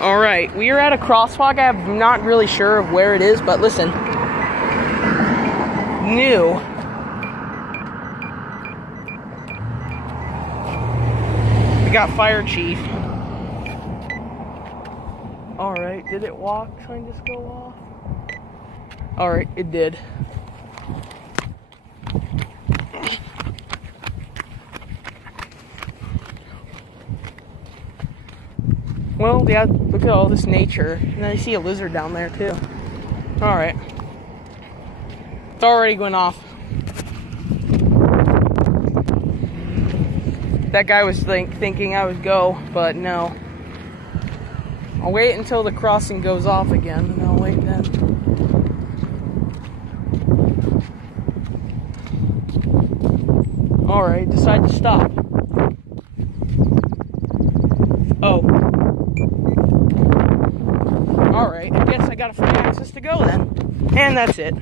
Alright, we are at a crosswalk. I'm not really sure of where it is, but listen. New. We got fire chief. Alright, did it walk? Sign just go off? Alright, it did. Well, yeah, look at all this nature. And I see a lizard down there, too. Alright. It's already going off. That guy was thinking I would go, but no. I'll wait until the crossing goes off again, and I'll wait then. Alright, decide to stop. Oh. Alright, I guess I got a free access to go then. And that's it.